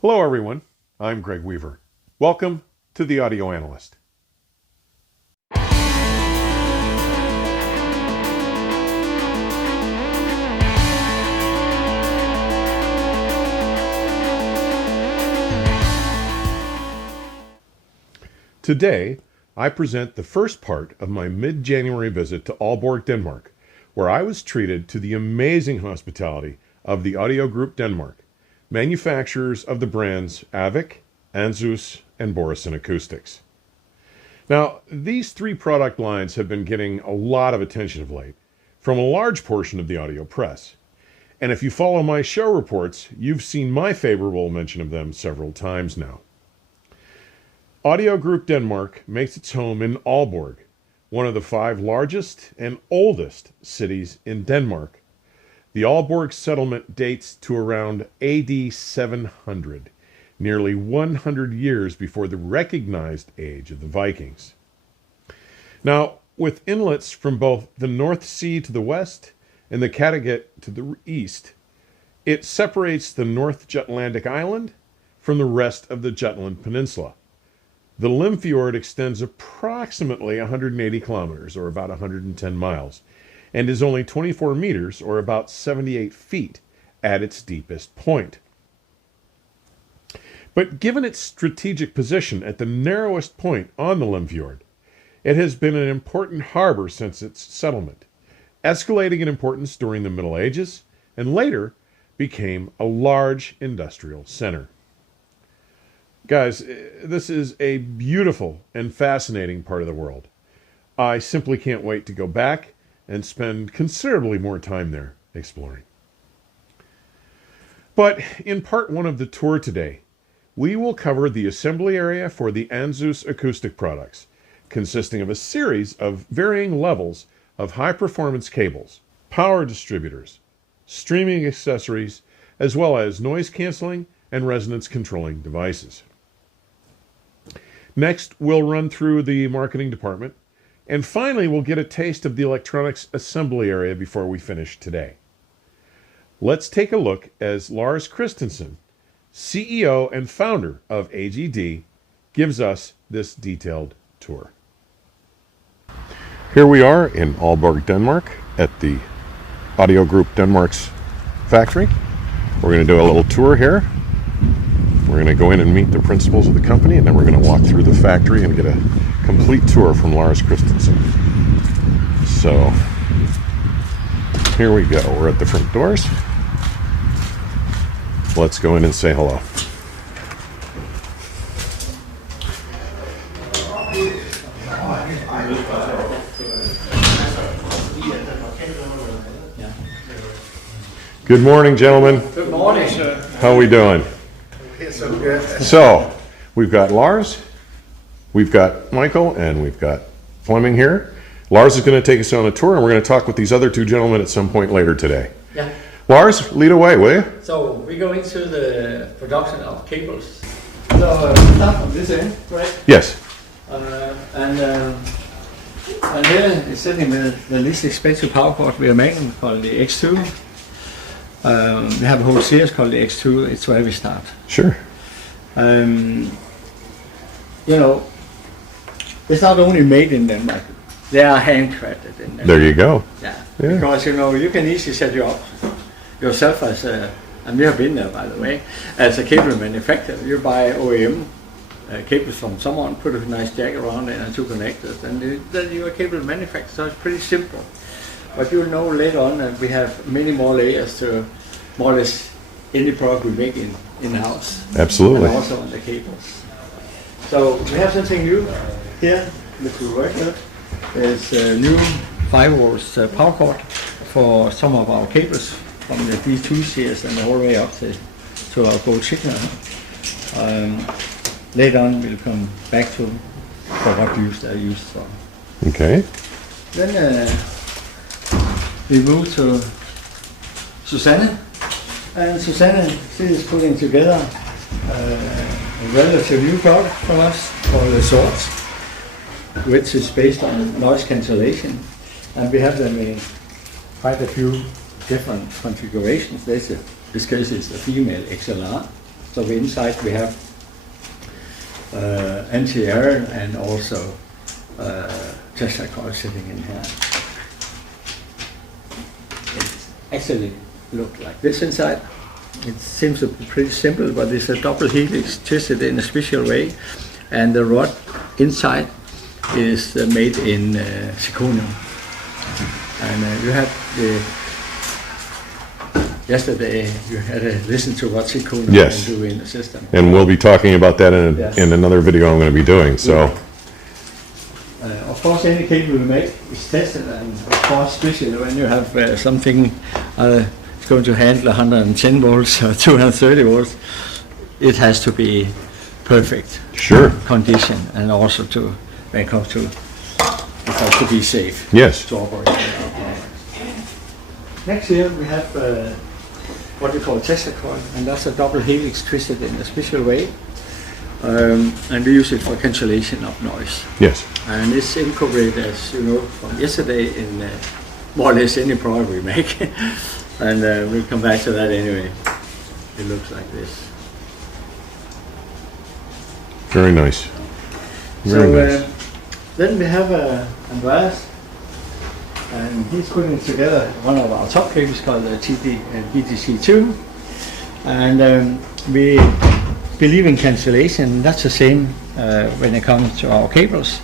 Hello everyone, I'm Greg Weaver. Welcome to The Audio Analyst. Today, I present the first part of my mid-January visit to Aalborg, Denmark, where I was treated to the amazing hospitality of the Audio Group Denmark, manufacturers of the brands Aavik, Ansuz, and Børresen Acoustics. Now, these three product lines have been getting a lot of attention of late from a large portion of the audio press. And if you follow my show reports, you've seen my favorable mention of them several times now. Audio Group Denmark makes its home in Aalborg, one of the 5 largest and oldest cities in Denmark. The Aalborg settlement dates to around AD 700, nearly 100 years before the recognized age of the Vikings. Now, with inlets from both the North Sea to the west and the Kattegat to the east, it separates the North Jutlandic Island from the rest of the Jutland Peninsula. The Limfjord extends approximately 180 kilometers, or about 110 miles, and is only 24 meters, or about 78 feet, at its deepest point. But given its strategic position at the narrowest point on the Limfjord, it has been an important harbor since its settlement, escalating in importance during the Middle Ages, and later became a large industrial center. Guys, this is a beautiful and fascinating part of the world. I simply can't wait to go back and spend considerably more time there exploring. But in part 1 of the tour today, we will cover the assembly area for the Ansuz Acoustic products, consisting of a series of varying levels of high-performance cables, power distributors, streaming accessories, as well as noise canceling and resonance controlling devices. Next, we'll run through the marketing department, and finally, we'll get a taste of the electronics assembly area before we finish today. Let's take a look as Lars Kristensen, CEO and founder of AGD, gives us this detailed tour. Here we are in Aalborg, Denmark, at the Audio Group Denmark's factory. We're going to do a little tour here. We're going to go in and meet the principals of the company, and then we're going to walk through the factory and get a complete tour from Lars Kristensen. So, here we go. We're at the front doors. Let's go in and say hello. Good morning, gentlemen. Good morning, sir. How are we doing? So good. So, we've got Lars, we've got Michael, and we've got Fleming here. Lars is going to take us on a tour, and we're going to talk with these other 2 gentlemen at some point later today. Yeah. Lars, lead away, will you? So we go into the production of cables. So we start from this end, right? Yes. And here is sitting with the least expensive power cord we are making, called the X2. We have a whole series called the X2. It's where we start. Sure. You know, it's not only made in Denmark. They are handcrafted in Denmark. There you go. Yeah. Yeah. Because, you know, you can easily set you up yourself as a, and we have been there, by the way, as a cable manufacturer. You buy OEM cables from someone, put a nice jack around it and 2 connectors, and then you're a cable manufacturer. So it's pretty simple. But you'll know later on that we have many more layers to more or less any product we make in-house. Absolutely. And also on the cables. So we have something new here which we work with. There's a new 5 volts power cord for some of our cables from the D2 series and the whole way up to our gold signal. Later on we'll come back to for what use they're used for. Okay. Then we move to Susanne, and Susanne, she is putting together a relative new product from us called the Sortz, which is based on noise cancellation, and we have them in quite a few different configurations. This case is a female XLR, So inside we have anti-air and also Tesla coil sitting in here. It actually looks like this inside. It seems to be pretty simple, but it's a double helix twisted in a special way, and the rod inside is made in zirconium. And you had yesterday you had to listen to what zirconium Yes. can do in the system. And we'll be talking about that in another video I'm going to be doing. So, of course, any cable we make is tested, and of course, especially when you have something it's going to handle 110 volts or 230 volts, it has to be perfect sure. condition, and also to when it comes to it has to be safe Yes. to operate. Next here we have what we call Tesla coil, and that's a double helix twisted in a special way, and we use it for cancellation of noise. Yes. And it's incorporated, as you know from yesterday, in more or less any product we make, and we'll come back to that anyway. It looks like this. Very nice. Very nice. Then we have Andreas, and he's putting together one of our top cables called the BTC2, and we believe in cancellation. That's the same when it comes to our cables.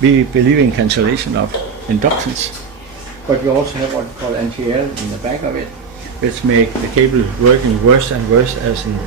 We believe in cancellation of inductance, but we also have what we call anti-air in the back of it, which make the cable working worse and worse as an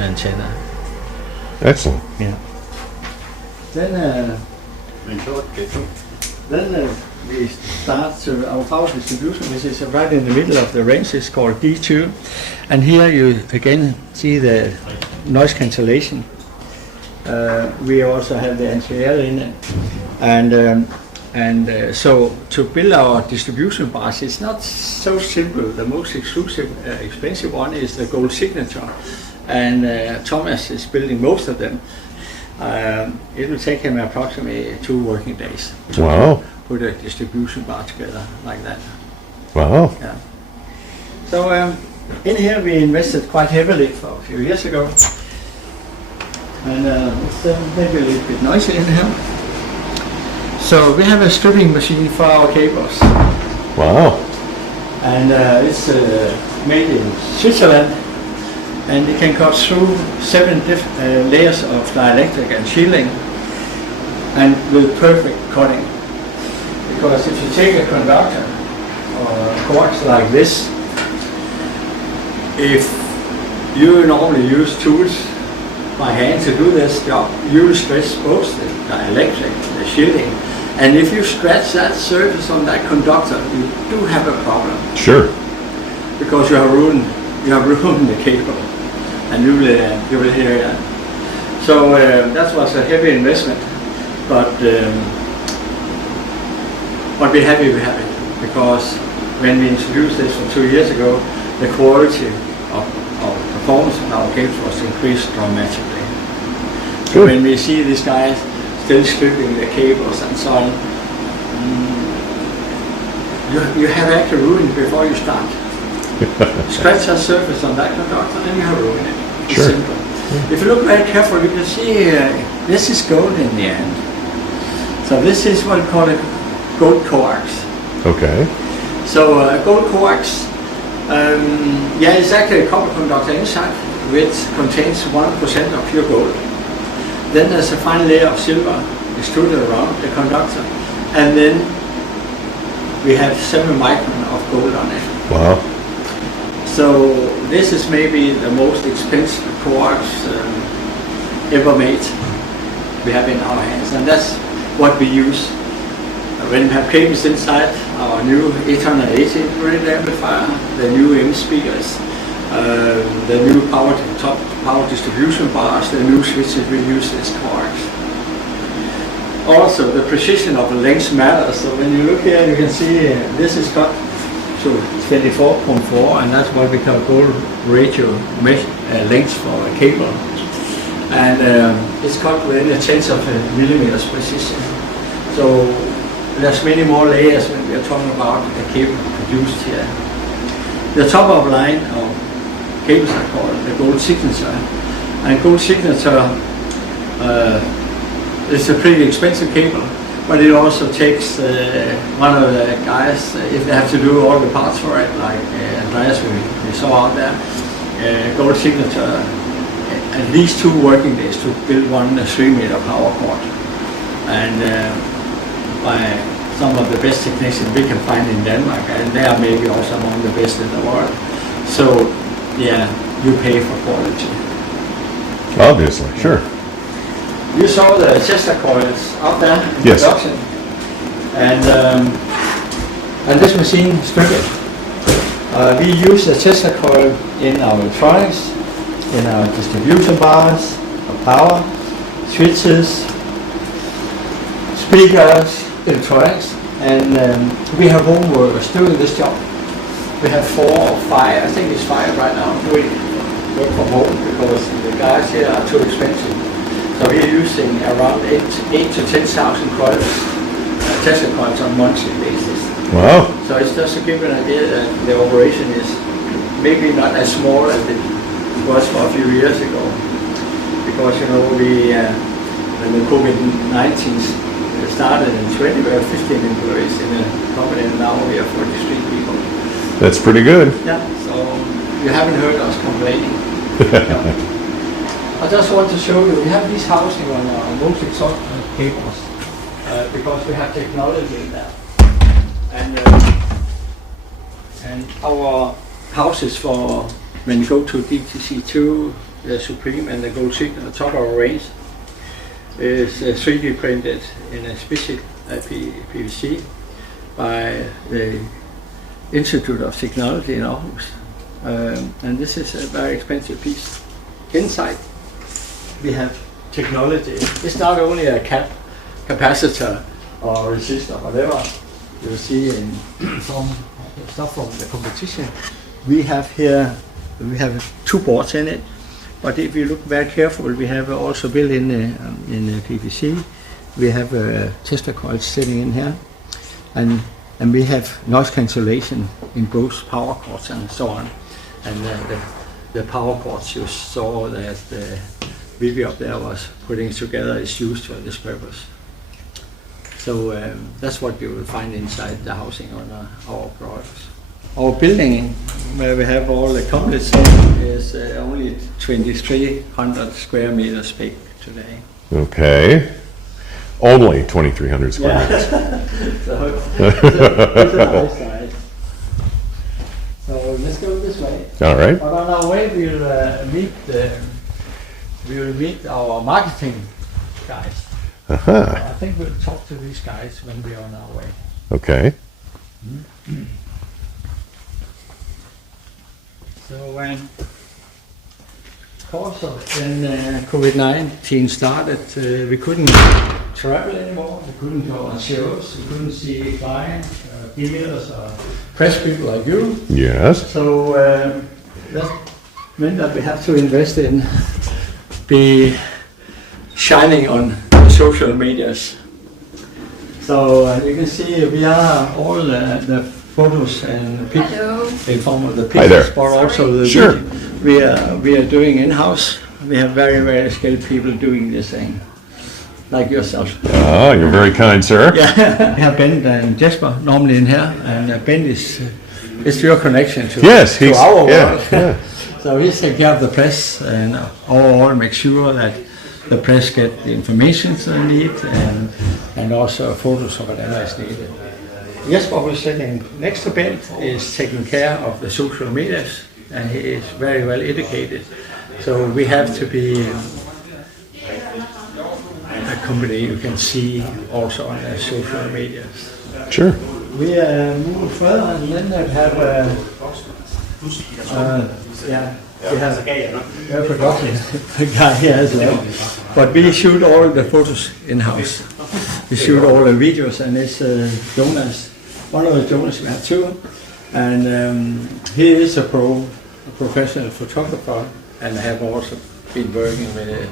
antenna. Excellent. Yeah. Then we start to our power distribution, which is right in the middle of the range. It's called D2, and here you again see the noise cancellation. We also have the anti-air in it, and so to build our distribution bars, it's not so simple. The most exclusive, expensive one is the gold signature, and Thomas is building most of them. It will take him approximately 2 working days to put a distribution bar together like that. Wow. Yeah. So in here we invested quite heavily for a few years ago, and it's maybe a little bit noisy in here. So we have a stripping machine for our cables. Wow. And it's made in Switzerland, and it can cut through 7 different layers of dielectric and shielding, and with perfect cutting. Because if you take a conductor or a coax like this, if you normally use tools by hand to do this job, you will stretch both the dielectric, the shielding, and if you stretch that surface on that conductor, you do have a problem. Sure. Because you have ruined the cable, and you will hear that. So that was a heavy investment, but we're happy because when we introduced this 2 years ago, the quality of performance of our cables was increased dramatically. So when we see these guys still stripping the cables and so on, you have actually ruined it before you start. Scratch the surface on that conductor and you have ruined it. It's sure. simple. Yeah. If you look very carefully, you can see this is gold in the end. So this is what we call a gold coax. Okay. So gold coax, it's actually a copper conductor inside, which contains 1% of pure gold. Then there's a fine layer of silver extruded around the conductor, and then we have 7 micron of gold on it. Wow. So this is maybe the most expensive coax ever made we have in our hands, and that's what we use when we have cables inside our new 880 preamplifier, the new M speakers, the new top power distribution bars, the new switches we use as coax. Also, the precision of the length matters. So when you look here, you can see this is cut to 24.4, and that's what we call gold ratio length for a cable. And it's cut within a tenth of a millimeters precision. So there's many more layers when we are talking about a cable produced here. The top of line of cables are called, the gold signature. And gold signature is a pretty expensive cable, but it also takes one of the guys, if they have to do all the parts for it, like Andreas we saw out there, gold signature, at least 2 working days to build one 3-meter power cord. And by some of the best technicians we can find in Denmark, and they are maybe also among the best in the world. So yeah, you pay for quality. Obviously, sure. You saw the Chester coils out there in production, and this machine is crooked. We use the Chester coil in our electronics, in our distributor bars, power, switches, speakers, electronics, and we have home workers doing this job. We have 4 or 5, I think it's 5 right now, doing work from home because the guys here are too expensive. So we're using around 8 to 10,000 coils, Tesla coils on a monthly basis. Wow. So it's just to give you an idea that the operation is maybe not as small as it was for a few years ago. Because when the COVID-19 started in 20, we had 15 employees in the company, and now we have 43 people. That's pretty good. Yeah, so you haven't heard us complaining. I just want to show you, we have this housing on our most exotic cables because we have technology in there. And our houses for when you go to DTC2, the Supreme and the Gold Signal, the top of our range, is 3D printed in a special PVC by the Institute of Technology in Aarborg. And this is a very expensive piece. Inside we have technology. It's not only a capacitor or resistor, whatever you see in some stuff from the competition. We have 2 boards in it, but if you look very careful, we have also built in the PVC. We have tester coils sitting in here, and we have noise cancellation in both power cords and so on. And the power cords you saw that the video up there was putting together is used for this purpose. So that's what you will find inside the housing on our products. Our building, where we have all the complets in, is only 2,300 square meters big today. Okay. Only 2,300 square meters. So it's a nice size. So let's go this way. All right. But on our way, we'll meet our marketing guys. I think we'll talk to these guys when we're on our way. Okay. So when COVID-19 started, we couldn't travel anymore. We couldn't go on shows. We couldn't see clients, dealers, or press people like you. Yes. So that meant that we have to invest in be shining on social medias. So you can see we are all the photos and pictures in form of the pictures, but also the video we are doing in-house. We have very, very skilled people doing this thing, like yourself. Oh, you're very kind, sir. Yeah, we have Ben and Jesper normally in here, and Ben is your connection to, to our world. Yeah. So he's taking care of the press and all make sure that the press get the information they need and also photos of whatever is needed. Jesper, who's sitting next to Ben, is taking care of the social medias, and he is very well educated. So we have to be a company you can see also on the social medias. Sure. We move further and then we have we have a production guy here as well. But we shoot all the photos in-house. We shoot all the videos, and it's Jonas. One of the Jonas we have 2, and he is a professional photographer, and have also been working with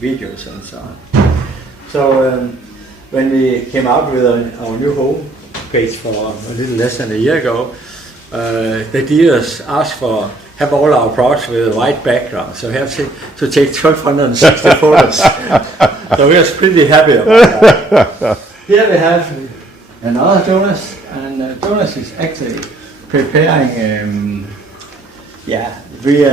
videos and so on. So when we came out with our new home page for a little less than a year ago, the dealers ask for have all our products with a white background, so we have to take 1,260 photos. So we are pretty happy about that. Here we have another Jonas, and Jonas is actually preparing. We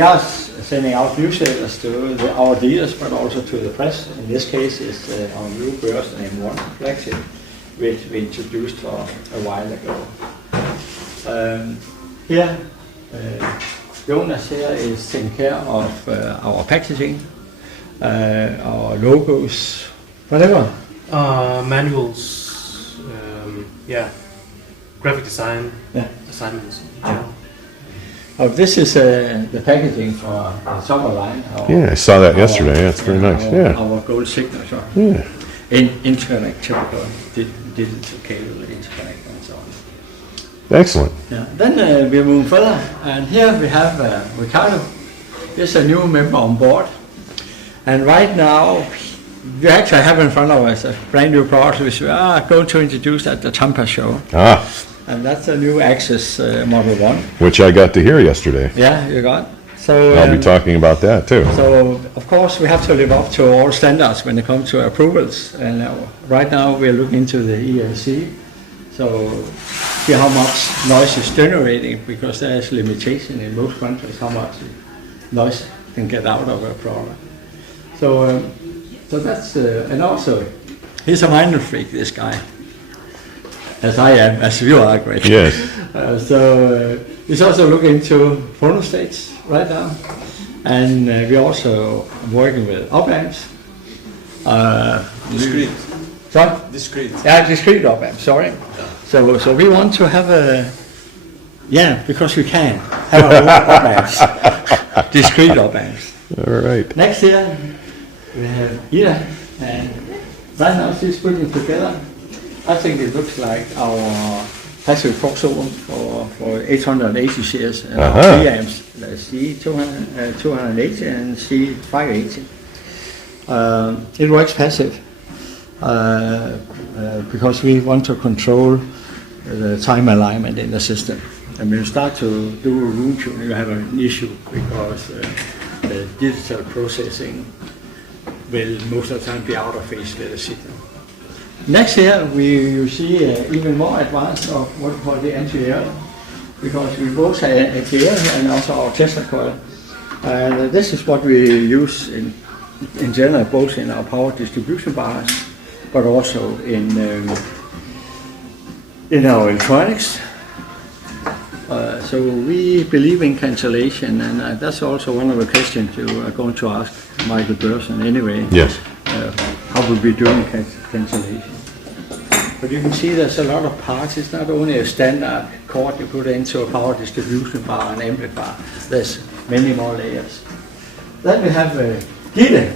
are sending out newsletters to our dealers, but also to the press. In this case, it's our new Børresen M1 flagship, which we introduced for a while ago. Here, Jonas here is taking care of our packaging, our logos, whatever. Manuals, graphic design, assignments. Oh, this is the packaging for the summer line. I saw that yesterday. Yeah, it's very nice. Our gold signature. Yeah. Interconnect, typical digital cable interconnect and so on. Excellent. Yeah. Then we move further, and here we have Ricardo. He's a new member on board, and right now we actually have in front of us a brand new product which we are going to introduce at the Tampa show. And that's a new Axis Model 1. Which I got to hear yesterday. Yeah, you got. So I'll be talking about that too. So of course we have to live up to all standards when it comes to approvals. And right now we are looking into the EAC. So see how much noise is generating, because there is limitation in most countries how much noise can get out of a product. So that's and also he's a minor freak, this guy. As I am, as you are, Greg. Yes. He's also looking into phono states right now, and we're also working with op amps. Discrete. Sorry? Discrete. Yeah, discrete op amps. Sorry. So we want to have because we can have our own op amps, discrete op amps. All right. Next here we have Ida, and right now she's putting together. I think it looks like our passive crossover for 880 shares and our preamps, the C280 and C580. It works passive because we want to control the time alignment in the system. And when you start to do a room tuning, you have an issue because the digital processing will most of the time be out of phase with the signal. Next here you see even more advanced of what we call the anti-air, because we both have anti-air and also our Tesla coil. And this is what we use in general, both in our power distribution bars, but also in our electronics. So we believe in cancellation, and that's also one of the questions you are going to ask Michael Børresen anyway. Yes. How will we do cancellation? But you can see there's a lot of parts. It's not only a standard cord you put into a power distribution bar and amplifier. There's many more layers. Then we have Gitte.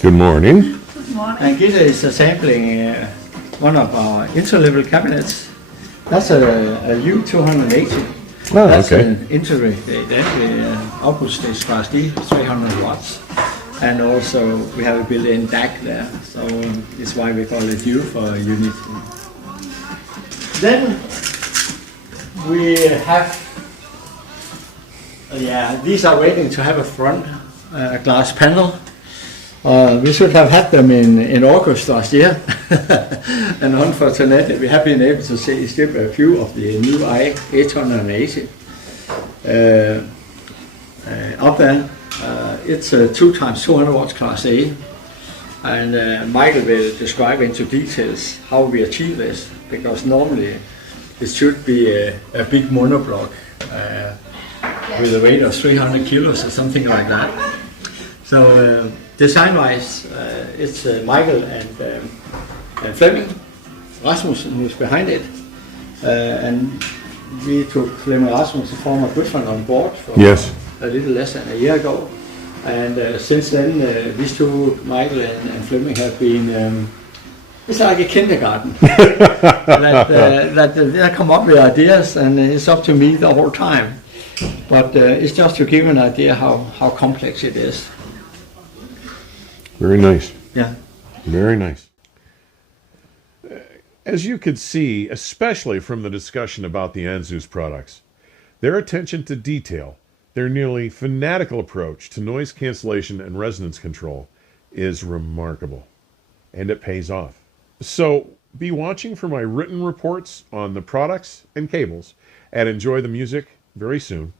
Good morning. Good morning. And Gitte is sampling one of our inter-level cabinets. That's a U280. That's an integrated output stage class D, 300 watts. And also we have a built-in DAC there, so it's why we call it U for unit. Then we have, these are waiting to have a front glass panel. We should have had them in August last year, and unfortunately we have been able to ship a few of the new i880 up there. It's a 2 times 200 watts class A, and Michael will describe into details how we achieve this, because normally it should be a big monoblock with a weight of 300 kilos or something like that. So design-wise, it's Michael and Flemming Rasmussen who's behind it, and we took Flemming Rasmussen, former Bushman, on board for a little less than a year ago. And since then, these two, Michael and Flemming, have been, it's like a kindergarten. that they come up with ideas, and it's up to me the whole time. But it's just to give an idea how complex it is. Very nice. Yeah. Very nice. As you could see, especially from the discussion about the Ansuz products, their attention to detail, their nearly fanatical approach to noise cancellation and resonance control is remarkable, and it pays off. So be watching for my written reports on the products and cables at Enjoy the Music very soon,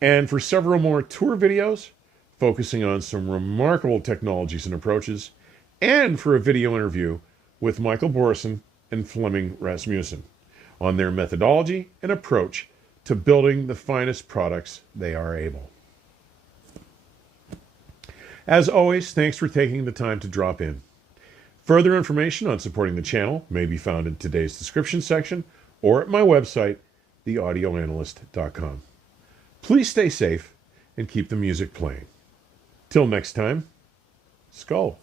and for several more tour videos focusing on some remarkable technologies and approaches, and for a video interview with Michael Børresen and Flemming Rasmussen on their methodology and approach to building the finest products they are able. As always, thanks for taking the time to drop in. Further information on supporting the channel may be found in today's description section or at my website, theaudioanalyst.com. Please stay safe and keep the music playing. Till next time, Skull.